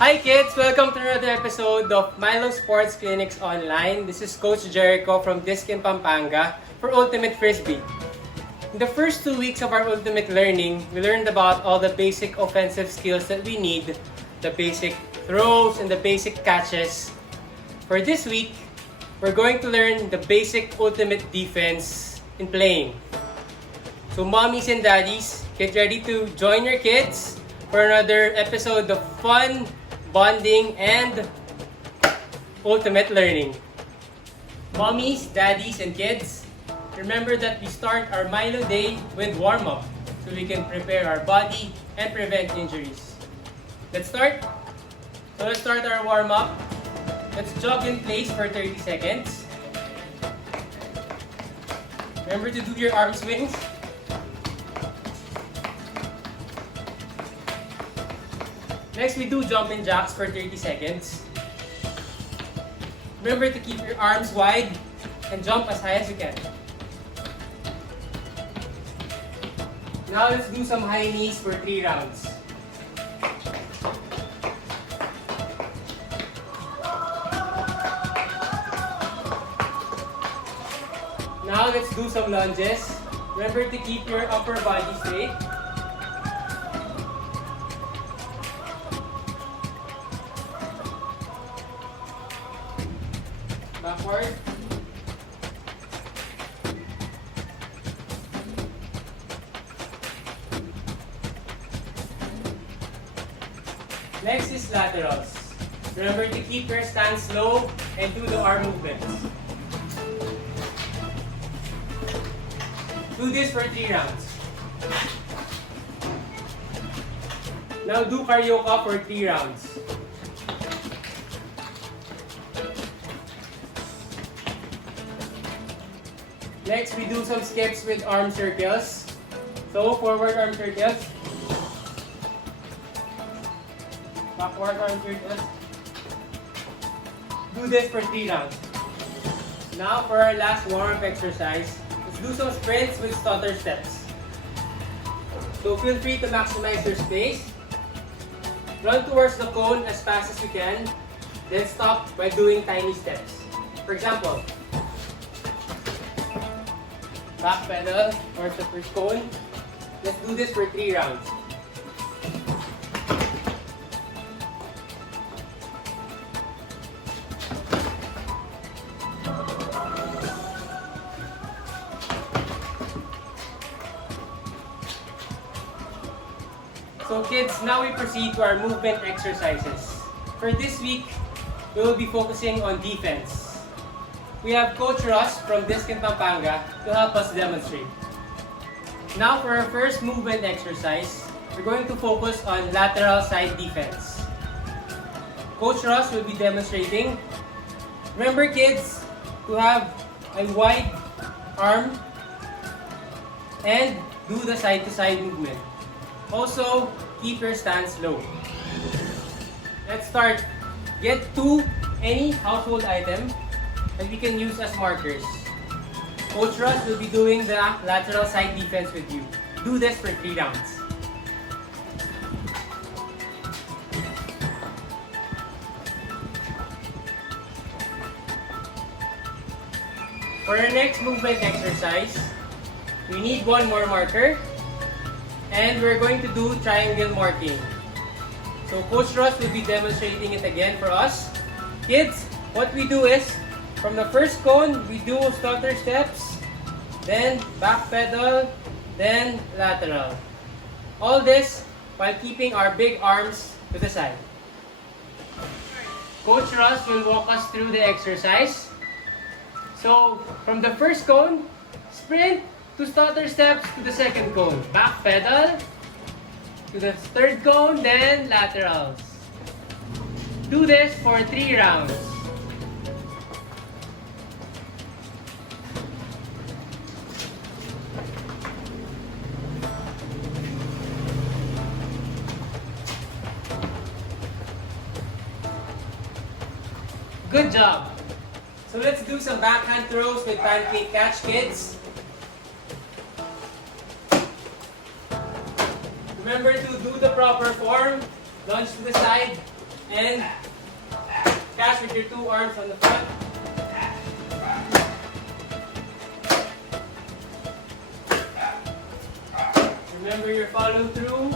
Hi kids! Welcome to another episode of MILO Sports Clinics Online. This is Coach Jericho from Pampanga for Ultimate Frisbee. In the first 2 weeks of our Ultimate Learning, we learned about all the basic offensive skills that we need, the basic throws and the basic catches. For this week, we're going to learn the basic Ultimate Defense in playing. So mommies and daddies, get ready to join your kids for another episode of fun, bonding, and ultimate learning. Mommies, daddies, and kids, remember that we start our MILO day with warm-up so we can prepare our body and prevent injuries. Let's start. So let's start our warm-up. Let's jog in place for 30 seconds. Remember to do your arm swings. Next, we do jumping jacks for 30 seconds. Remember to keep your arms wide and jump as high as you can. Now let's do some high knees for 3 rounds. Now let's do some lunges. Remember to keep your upper body straight. Backward. Next is laterals. Remember to keep your stance low and do the arm movements. Do this for 3 rounds. Now do karaoke for 3 rounds. Next, we do some skips with arm circles. So, forward arm circles. Backward arm circles. Do this for 3 rounds. Now, for our last warm-up exercise, let's do some sprints with stutter steps. So, feel free to maximize your space. Run towards the cone as fast as you can. Then stop by doing tiny steps. For example, back pedal towards the first cone. Let's do this for 3 rounds. So kids, now we proceed to our movement exercises. For this week, we will be focusing on defense. We have Coach Ross from Pampanga to help us demonstrate. Now for our first movement exercise, we're going to focus on lateral side defense. Coach Ross will be demonstrating. Remember kids, to have a wide arm and do the side to side movement. Also, keep your stance low. Let's start. Get any household item that we can use as markers. Coach Ross will be doing the lateral side defense with you. Do this for 3 rounds. For our next movement exercise, we need one more marker and we're going to do triangle marking. So Coach Ross will be demonstrating it again for us. Kids, what we do is, from the first cone, we do stutter steps, then back pedal, then lateral. All this while keeping our big arms to the side. Coach Ross will walk us through the exercise. So, from the first cone, sprint to stutter steps to the second cone. Back pedal to the third cone, then laterals. Do this for 3 rounds. Good job! So let's do some backhand throws with pancake catch, kids. Remember to do the proper form. Lunge to the side. And catch with your 2 arms on the front. Remember your follow through.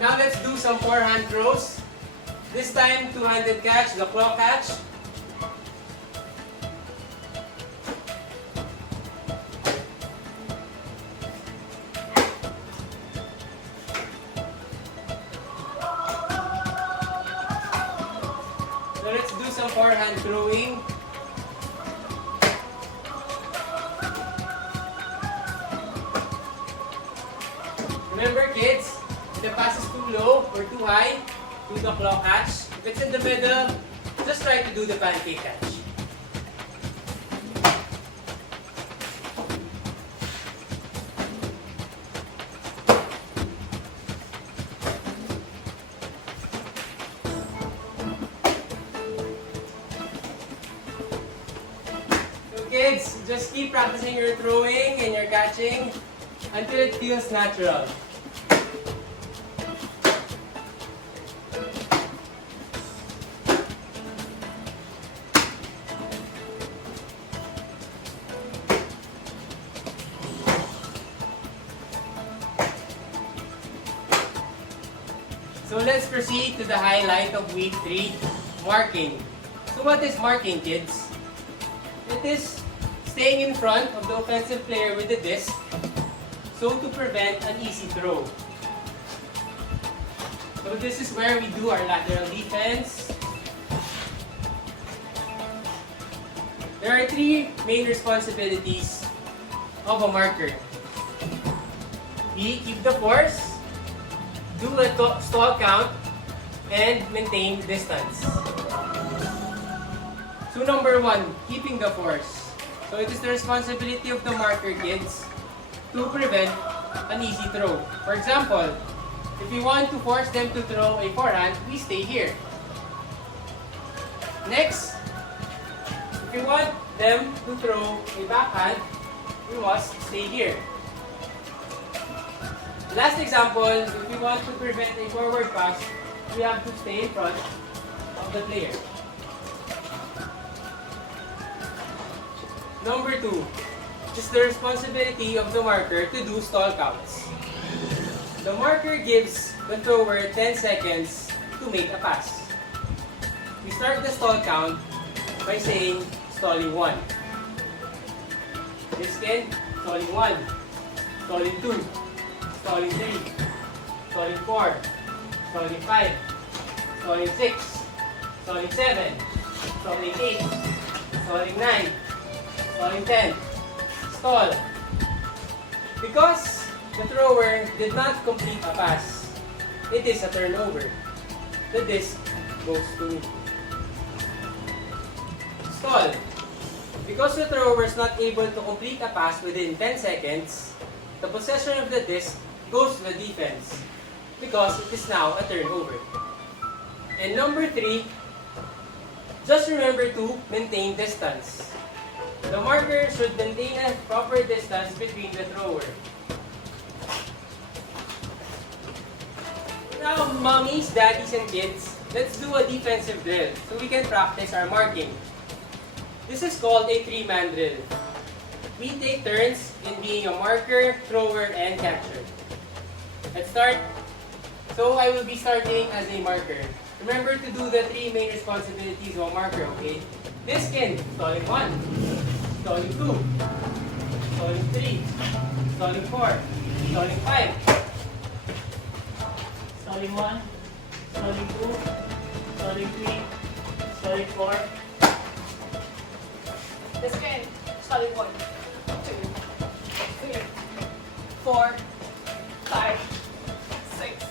Now let's do some forehand throws. This time, two-handed catch, the claw catch. So let's do some forehand throwing. Remember kids, if the pass is too low or too high, do the claw catch. If it's in the middle, just try to do the pancake catch. So kids, just keep practicing your throwing and your catching until it feels natural. So let's proceed to the highlight of week 3, marking. So what is marking, kids? It is staying in front of the offensive player with the disc, so to prevent an easy throw. So this is where we do our lateral defense. There are 3 main responsibilities of a marker. Keep the force, do a stall count, and maintain distance. So number 1, keeping the force. So it is the responsibility of the marker, kids, to prevent an easy throw. For example, if we want to force them to throw a forehand, we stay here. Next, if we want them to throw a backhand, we must stay here. Last example, if we want to prevent a forward pass, we have to stay in front of the player. Number 2, it's the responsibility of the marker to do stall counts. The marker gives the thrower 10 seconds to make a pass. We start the stall count by saying stalling 1. Diskin, stalling 1, stalling 2, stalling 3, stalling 4, stalling 5, stalling 6, stalling 7, stalling 8, stalling 9, stalling 10, stall. Because the thrower did not complete a pass, it is a turnover. The disc goes to me. Stall. Because the thrower is not able to complete a pass within 10 seconds, the possession of the disc goes to the defense because it is now a turnover. And number 3, just remember to maintain distance. The marker should maintain a proper distance between the thrower. Now, mommies, daddies, and kids, let's do a defensive drill so we can practice our marking. This is called a 3-man drill. We take turns in being a marker, thrower, and catcher. Let's start. So I will be starting as a marker. Remember to do the 3 main responsibilities of a marker, okay? Diskin, stalling 1, stalling 2, stalling 3, stalling 4, stalling 5, stalling 1, stalling 2, stalling 3, stalling 4. Diskin, stalling 1, 2, 3, 4, 5, 6,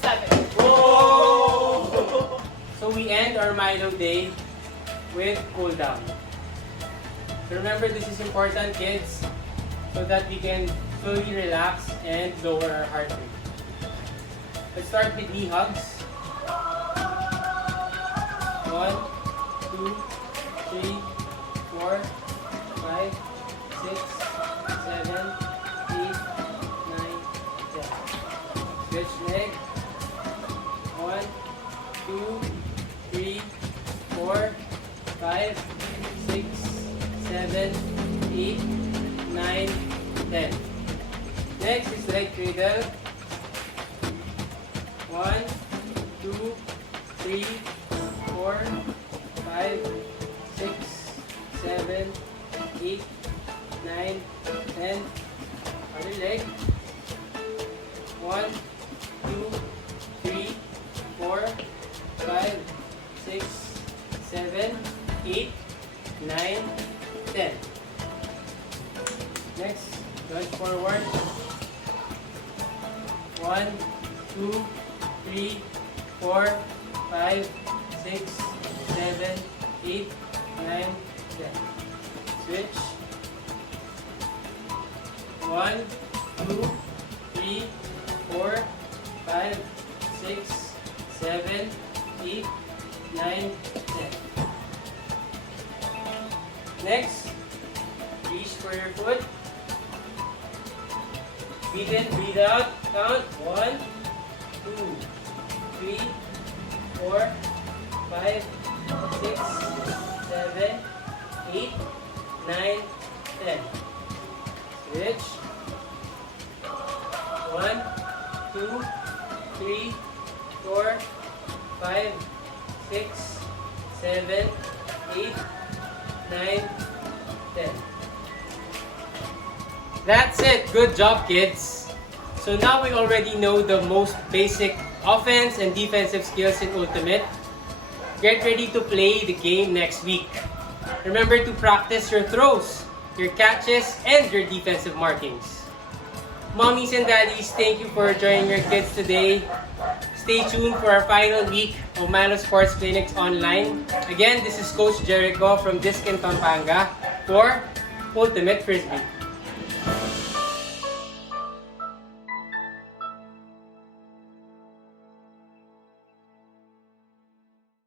7. Whoa! So we end our MILO day with cool down. So remember, this is important, kids, so that we can slowly relax and lower our heart rate. Let's start with knee hugs. 1, 2, 3, 4, 5, 6, 7, 8, 9, leg. 1, 2, 3, 4, 5, 6, 7, 8, 9, 10. Next is leg cradle. 1, 2, 3, 4, 5, 6, 7, 8, 9, 10. Other leg. 1, 2, 3, 4, 5, 6, 7, 8, 9, 10. Next, lunge forward. 1, 2, 3, 4, 5, 6, 7, 8, 9, 10. Switch. 1, 2, 3, 4, 5, 6, 7, 8, 9, 10. Next, reach for your foot. Breathe in, breathe out. Count. 1, 2, 3, 4, 5, 6, 7, 8, 9, 10. Switch. 1, 2, 3, 4, 5, 6, 7, 8, 9, 10. That's it. Good job, kids. So now we already know the most basic offense and defensive skills in Ultimate. Get ready to play the game next week. Remember to practice your throws, your catches, and your defensive markings. Mommies and daddies, thank you for joining your kids today. Stay tuned for our final week of MILO Sports Clinics Online. Again, this is Coach Jericho from Pampanga for Ultimate Frisbee.